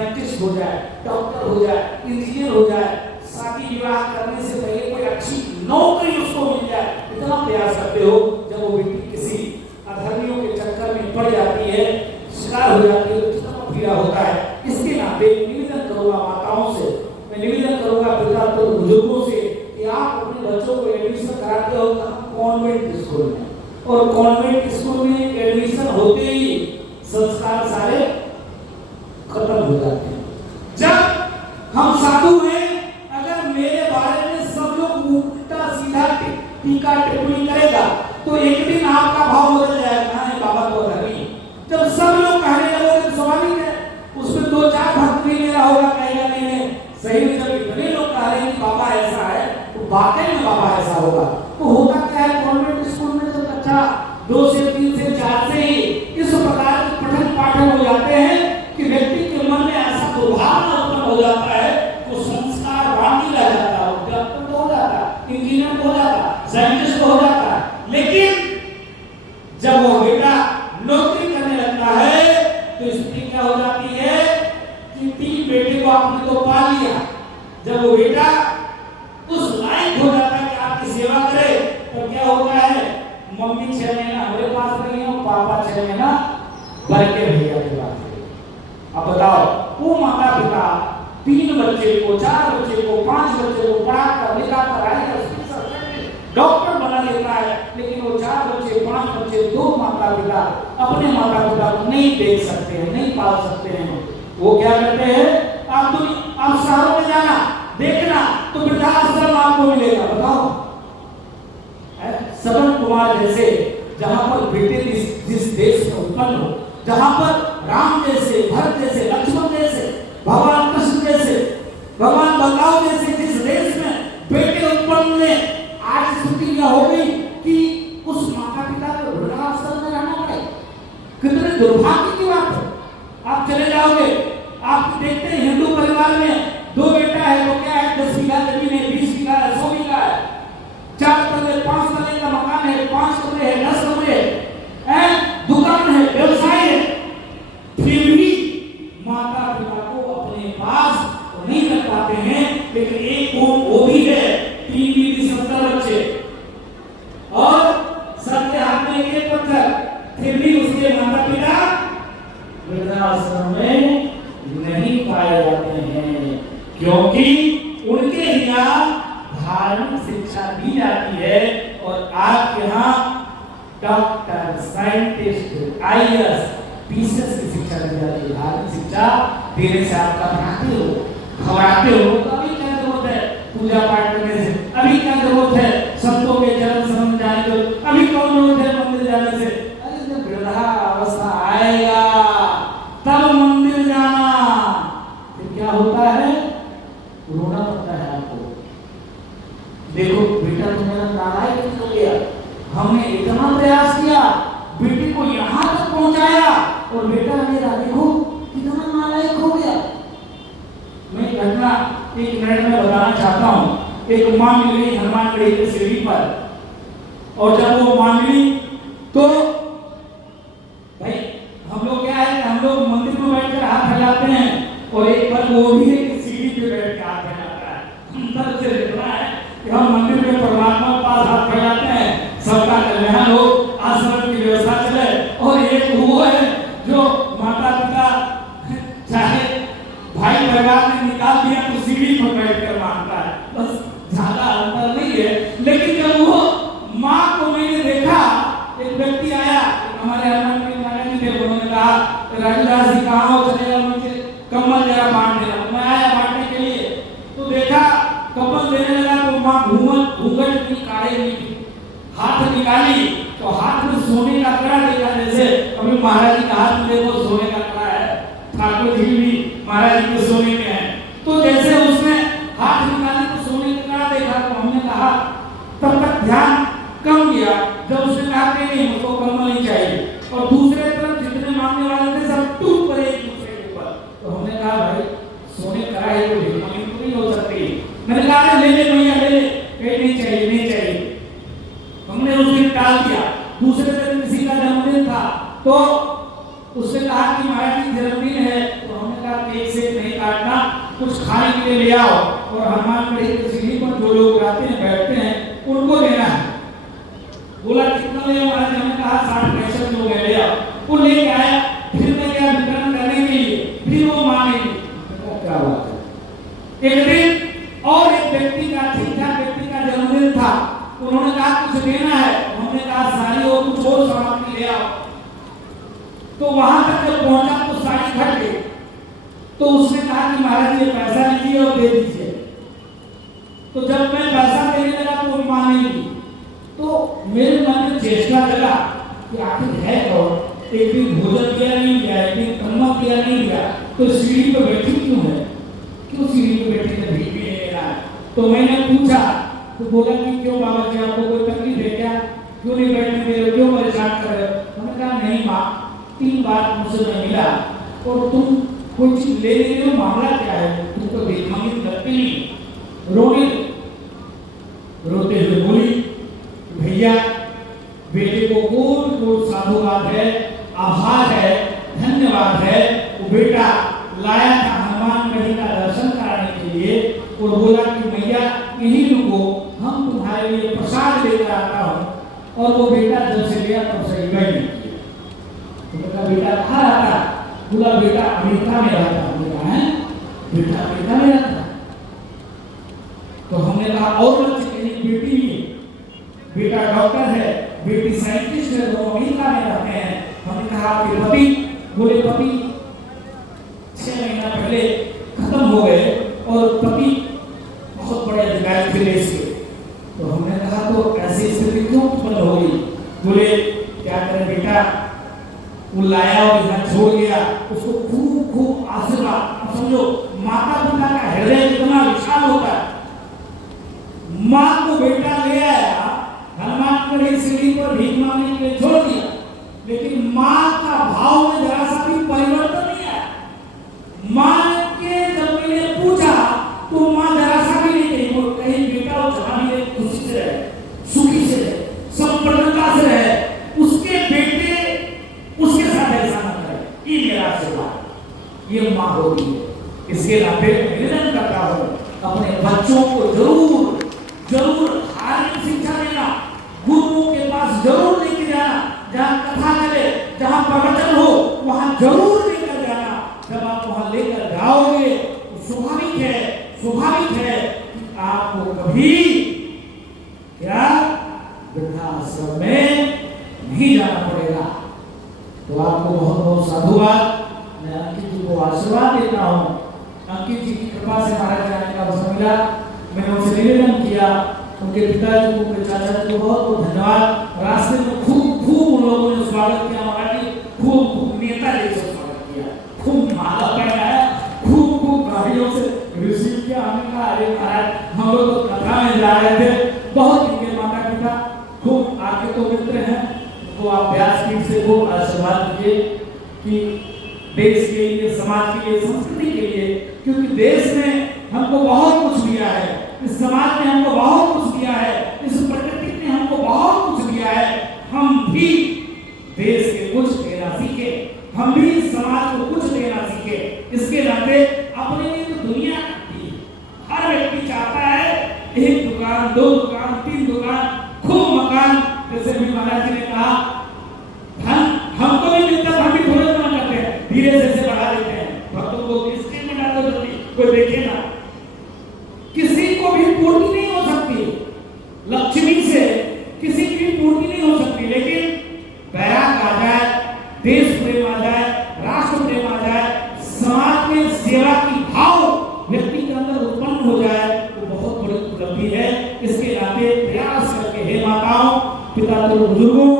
Scientist हो जाए, doctor हो जाए, इंजीनियर हो जाए, शादी विवाह करने से पहले कोई अच्छी नौकरी उसको मिल जाए, इतना प्रयास करते हो। जब वो बेटी किसी अधर्मियों के चक्कर में पड़ जाती है, शिकार हो जाती है, तो कितना पीड़ा होता है। इसके नाते निवेदन करूंगा माताओं से, मैं निवेदन करूंगा पिता तो बुजुर्गों से कि आप अपने बच्चों को एडमिशन कराते हो कॉन्वेंट स्कूल में, और कॉन्वेंट स्कूल में एडमिशन होते ही संस्कार सारे खत्म हो जाते हैं। जब हम साधु हैं, अगर मेरे बारे में सब लोग उल्टा सीधा टीका टिप्पणी करेगा तो एक दिन आपका भाव बदल जाएगा, है बाबा तो धर्मी। जब सब लोग कहने लगोगे तो स्वाभाविक है उसमें दो चार भक्त भी मेरा होगा, कहेगा नहीं सही में। जब इतने लोग कह रहे हैं कि बाबा ऐसा है तो वाकई में बाबा ऐसा होगा। तो होता क्या है, कॉन्वेंट स्कूल में जब अच्छा 2 से 3 से 4 से ही इस प्रकार के पठन पाठन हो जाते हैं कि व्यक्ति के मन में ऐसा दुर्भावना उत्पन्न हो जाता है, वो संस्कार बांधी रह जाता है, डॉक्टर हो जाता है, इंजीनियर हो जाता है, साइंटिस्ट हो जाता है। लेकिन जब वो बेटा नौकरी करने लगता है तो स्थिति क्या हो जाती है कि 3 बेटे को आपने तो पाल लिया। जब वो बेटा उस लायक हो जाता है कि आपकी सेवा करे तो क्या होता है, मम्मी 6 महीना हमारे पास रही हो, पापा 6 महीना भर के भैया के पास। अब बताओ, वो माता पिता 3 बच्चे को, 4 बच्चे को, 5 बच्चे को पढ़ा कर लिखा कर डॉक्टर बना लेता है, लेकिन वो 4 बच्चे 5 बच्चे 2 माता पिता अपने माता पिता को नहीं देख सकते हैं, नहीं पाल सकते हैं। वो क्या करते हैं, आप शहरों में जाना देखना तो वृद्धाश्रम आपको मिलेगा। बताओ, श्रवण कुमार जैसे जहां पर बेटे जिस देश में उत्पन्न हो, जहां पर राम जैसे, भरत जैसे, लक्ष्मण जैसे, भगवान कृष्ण जैसे, भगवान बलराम जैसे जिस देश में बेटे उत्पन्न हुए, आज स्थिति क्या हो गई कि उस माता पिता को वृद्धाश्रम में रहना पड़े। कितने दुर्भाग्य की बात है। आप चले जाओगे, आप देखते हैं हिंदू परिवार में 2 बेटा है तो क्या है, 10 बीघा जमीन है, 20 बीघा है, 100 बीघा है, 4 तले 5 तले का मकान है, 5 कमरे है, 10 कमरे है, दुकान है, व्यवसाय है, फिर भी माता पिता को अपने पास नहीं रख पाते हैं। लेकिन एक वो भी है 3 बीघी 70 बच्चे और सबके हाथ में एक पत्थर, फिर भी उसके माता पिता वृद्धाश्रम में नहीं पाए जाते हैं, क्योंकि उनके यहाँ धार्मिक शिक्षा दी जाती है। और आपके यहाँ डॉक्टर, साइंटिस्ट, IAS, PCS की शिक्षा दी जाती है। धार्मिक शिक्षा देने से आप घबराते हो, तो अभी क्या जरूरत है पूजा पाठ करने से, अभी क्या जरूरत है संतों के चरण समझ जाने को, अभी कौन जरूरत है मंदिर जाने से। अरे जब वृद्धावस्था आएगा तब मंदिर जाना, फिर क्या होता है, रोना पड़ता है आपको। देखो बेटा तुम्हारा नालायक हो गया, हमने इतना प्रयास किया, बेटी को यहाँ तक पहुँचाया और बेटा मेरा देखो कितना नालायक हो गया। मैं घटना 1 मिनट में बताना चाहता हूँ। एक माँ मिल गई हनुमानगढ़ी की सीढ़ी पर, और जब वो माँ मिली तो भाई हम लोग क्या है, हम लोग मंदिर में बैठकर हाथ फैलाते हैं और एक बार वो भी है सीढ़ी पे बैठ के हाथ फैलाता है। अंदर से लिखना है कि हम मंदिर में परमात्मा के पास हाथ फैलाते हैं, सबका कल्याण हो, आश्रम की व्यवस्था चले। और एक वो है जो माता पिता चाहे भाई परिवार ने निकाल दिया तो सीढ़ी पर बैठकर मांगता है, बस ज्यादा अंतर नहीं है। लेकिन जब वो माँ को मैंने देखा, एक व्यक्ति आया हमारे हनुमान जी महाराज थे, उन्होंने कहा राजदास जी कहाँ हो, चले जाओ नीचे कम्बल जरा बांट देना। मैं आया बांटने के लिए तो देखा कम्बल देने लगा तो माँ घूंघट की काढ़े की हाथ निकाली तो हाथ में सोने का कड़ा देखा, जैसे अभी महाराज जी का हाथ में देखो सोने का कड़ा है, ठाकुर जी भी महाराज जी के सोने में है। तो जैसे उसने हाथ निकाली तो सोने का कड़ा देखा तो हमने कहा, तब तक ध्यान कम गया जब उसने कहा कि नहीं मुझको कम्बल नहीं चाहिए, और दूसरे तरफ जितने मांगने वाले थे सब टूट पड़े एक दूसरे के ऊपर। तो हमने कहा भाई सोने कड़ा है तो नहीं हो सकती। मैंने कहा ले ले भैया ले ले, नहीं चाहिए नहीं चाहिए। हमने उस दिन टाल दिया। दूसरे दिन किसी का जन्मदिन था तो उसने कहा कि महाराज जी जन्मदिन है, तो हमने कहा केक से नहीं काटना, कुछ खाने के लिए ले आओ और हनुमानगढ़ी की सीढ़ी पर जो लोग आते हैं बैठते हैं उनको देना है। बोला कितना ले महाराज? हमने कहा 60-65 लोग ले आओ। वो लेके आया, फिर मैं गया वितरण करने के लिए, फिर वो माने क्या बात है। एक दिन और एक व्यक्ति का ठीक-ठाक व्यक्ति का जन्मदिन था, उन्होंने कहा कुछ देना है, हमने कहा साड़ी और कुछ और सामग्री ले आओ। तो वहां तक जब पहुंचा तो साड़ी घट गई, तो उसने कहा कि महाराज ये पैसा लीजिए और दे दीजिए। तो जब मैं पैसा देने लगा तो माने नहीं, तो मेरे मन में चेष्टा लगा कि आखिर है कौन, एक दिन भोजन दिया नहीं गया, एक दिन कन्ना दिया नहीं गया, तो सीढ़ी पर बैठी क्यों है, क्यों सीढ़ी पर बैठी है, भीख भी नहीं ले रहा है। तो मैंने पूछा, तो बोला कि क्यों बाबा जी आपको कोई तकलीफ है क्या, क्यों नहीं बैठने दे रहे, क्यों परेशान कर रहे हो? मैंने कहा नहीं माँ, 3 बार मुझसे मैं मिला और तुम कोई चीज ले रहे हो, मामला क्या है? तुम तो भीख मांगी लगती नहीं। रोते हुए बोली भैया बेटे को कोट साधुवाद है, आभार है, धन्यवाद है। वो बेटा लाया था हनुमानगढ़ी का दर्शन कराने के लिए और बोला कि भैया यहीं रुको, हम तुम्हारे लिए प्रसाद लेकर आता हूँ। और वो बेटा जब से गया तब से गए नहीं किया। तो बेटा कहाँ रहता? बोला बेटा अमेरिका में रहता। बोला है बेटा अमेरिका में रहता। तो हमने कहा और बच्चे कहीं बेटी बेटा डॉक्टर है, बेटी साइंटिस्ट है, दोनों अमेरिका में रहते हैं। हमने कहा आपके पति? बोले पति 6 महीना पहले खत्म हो गए और पति बहुत बड़े अधिकारी थे देश के। तो हमने कहा तो ऐसी स्थिति क्यों उत्पन्न हो गई? बोले क्या करें बेटा, वो लाया और यहाँ छोड़ गया, उसको खूब खूब आशीर्वाद। समझो माता पिता का हृदय कितना विशाल होता है। माँ को बेटा ले आया, हनुमानगढ़ी सीढ़ी पर भीख मांगने के लिए छोड़ दिया, लेकिन माँ का भाव में जरा सा भी परिवर्तन नहीं आया। माँ के जब मैंने पूछा तो माँ जरा सा भी नहीं कही, वो कहीं बेटा और जहाँ भी खुशी से रहे, सुखी से रहे, संपन्नता से रहे, उसके बेटे उसके साथ ऐसा न करे, ये मेरा आशीर्वाद। ये माँ होती है। इसके नाते निवेदन करता हूँ अपने बच्चों को जरूर धार्मिक शिक्षा देना, गुरुओं के पास जरूर लेके जाना, जहाँ कथा करे, जहाँ प्रवचन हो वहाँ जरूर लेकर जाना। जब आप वहाँ लेकर जाओगे तो स्वाभाविक है कि आपको कभी क्या वृद्धाश्रम में नहीं जाना पड़ेगा। तो आपको बहुत बहुत साधुवाद। मैं अंकित जी को आशीर्वाद देता हूँ। अंकित जी की कृपा से महाराज जाने का अवसर मिला। मैंने उनसे निवेदन किया, उनके पिताजी को, उनके चाचा जी को बहुत बहुत धन्यवाद। रास्ते में खूब उन लोगों ने स्वागत किया, महाराज जी खूब नेता जैसे स्वागत किया, खूब माला पहनाया, खूब गाड़ियों से रिसीव किया। हमने कहा अरे महाराज हम लोग तो कथा में जा रहे थे, बहुत इनके माता पिता खूब आगे तो मित्र हैं, वो आप व्यासपीठ से वो आशीर्वाद दीजिए कि देश के लिए, समाज के लिए, संस्कृति के लिए, क्योंकि देश ने हमको बहुत कुछ दिया है, इस समाज ने हमको बहुत कुछ दिया है, इस प्रकृति ने हमको बहुत कुछ दिया है। हम भी देश के कुछ देना सीखे, हम भी समाज को कुछ देना सीखे। इसके नाते अपने लिए तो दुनिया दी, हर व्यक्ति चाहता है 1 दुकान, 2 दुकान, 3 दुकान, खूब मकान। जैसे भी महाराज जी ने कहा धन हमको भी मिलता, हम भी थोड़े थोड़ा करते हैं, धीरे से बढ़ा देते हैं। भक्तों को किसके में डालो जल्दी, कोई देखे ना, किसी को भी पूर्ति नहीं हो सकती, लक्ष्मी से किसी की पूर्ति नहीं हो सकती, लेकिन बैराग आ जाए, देश प्रेम आ जाए, राष्ट्र प्रेम आ जाए, समाज में सेवा की भाव व्यक्ति के अंदर उत्पन्न हो जाए, वो बहुत बड़ी उपलब्धि है। इसके नाते प्रयास करके हे माताओं, पिता तो बुजुर्गों,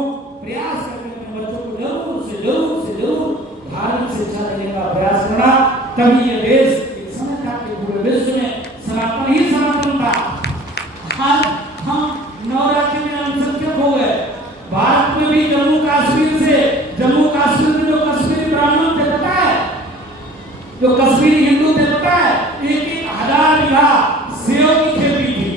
प्रयास करके अपने बच्चों को जरूर से जरूर धार्मिक शिक्षा देने का प्रयास करना, तभी ये देश एक समय तक के पूरे विश्व में सनातन ही सनातन था। आज हम 9 राज्य में अल्पसंख्यक हो गए। भारत में भी जम्मू कश्मीर में जो कश्मीरी ब्राह्मण थे पता है, जो कश्मीरी हिंदू थे पता है, 1,000 बीघा सेब की खेती थी,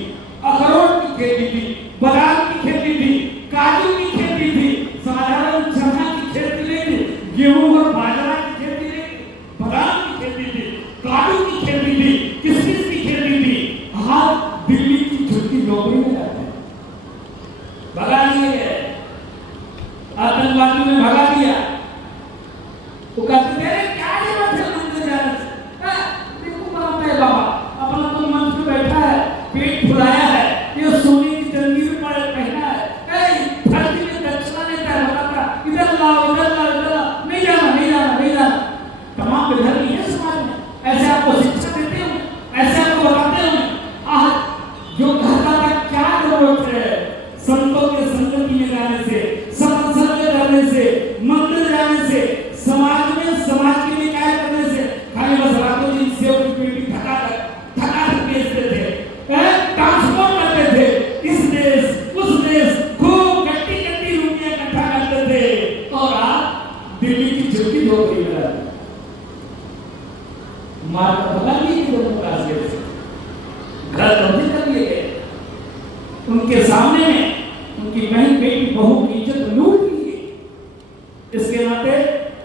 अखरोट की खेती थी, बादाम की खेती थी, काजू की खेती थी, साधारण चना की खेती नहीं थी, गेहूं और उसकी झोपड़ी में रहते, मार का पता नहीं कि दोनों क्लास गए थे, घर कब्जे कर लिए गए, उनके सामने में उनकी बहन बेटी बहू की इज्जत लूट ली गई। इसके नाते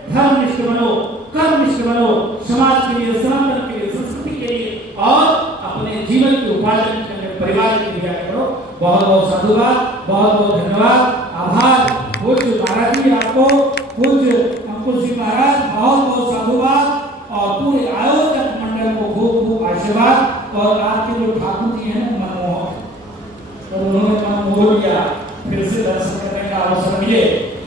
धर्मनिष्ठ बनो, कर्मनिष्ठ बनो, समाज के लिए, सनातन के लिए, संस्कृति के लिए और अपने जीवन के उपार्जन के लिए, परिवार के लिए करो। बहुत बहुत साधुवाद, बहुत बहुत धन्यवाद, आभार। पूज्य महाराज जी आपको, पूज्य अंकुश जी महाराज बहुत बहुत साधुवाद और पूरे आयोजक मंडल को खूब खूब आशीर्वाद। और आपके जो ठाकुर जी हैं मनमोहन, तो उन्होंने मन मोह लिया, फिर से दर्शन करने का अवसर मिले,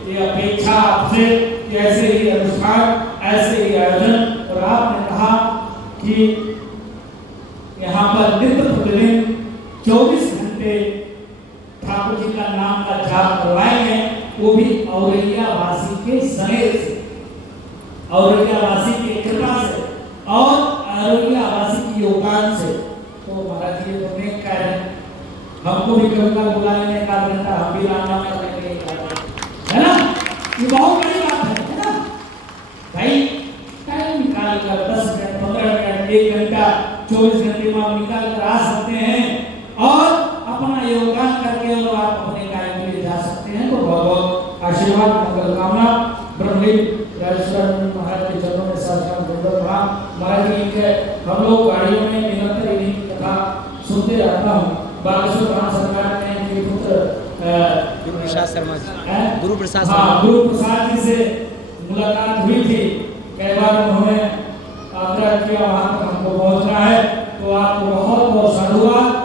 ये अपेक्षा आपसे कि ऐसे ही अनुष्ठान, ऐसे ही आयोजन। और आपने कहा कि यहाँ पर नित्य प्रतिदिन 24 घंटे ठाकुर जी का नाम का जाप करवाएंगे, वो भी औरैया वासी के स्नेह से, औरैया वासी की कृपा से और औरैया वासी की योगदान से। तो महाराज जी तो नेक कार्य है, हमको भी कविता बुला लेने का घंटा, हम भी राम नाम करने के लिए है ना, ये बहुत बड़ी बात है ना भाई। टाइम निकाल कर 10 मिनट, 15 मिनट, 1 घंटा, 24 घंटे में आप निकाल कर आ सकते हैं और अपना योगदान करके और आप अपने कार्य के लिए जा सकते हैं। तो बहुत बहुत आशीर्वाद, मंगल कामना। ब्रह्मलीन राजेश्वर महाराज के चरणों में साष्टांग दंडवत प्रणाम। महाराज जी के हम लोग गाड़ियों में निरंतर इन्हीं की कथा सुनते रहता हूँ। बागेश्वर धाम सरकार ने इनके पुत्र गुरु प्रसाद शर्मा जी, गुरु प्रसाद जी से मुलाकात हुई थी। कई बार उन्होंने आग्रह किया वहाँ तक हमको पहुँचना है, तो आपको बहुत बहुत साधुवाद।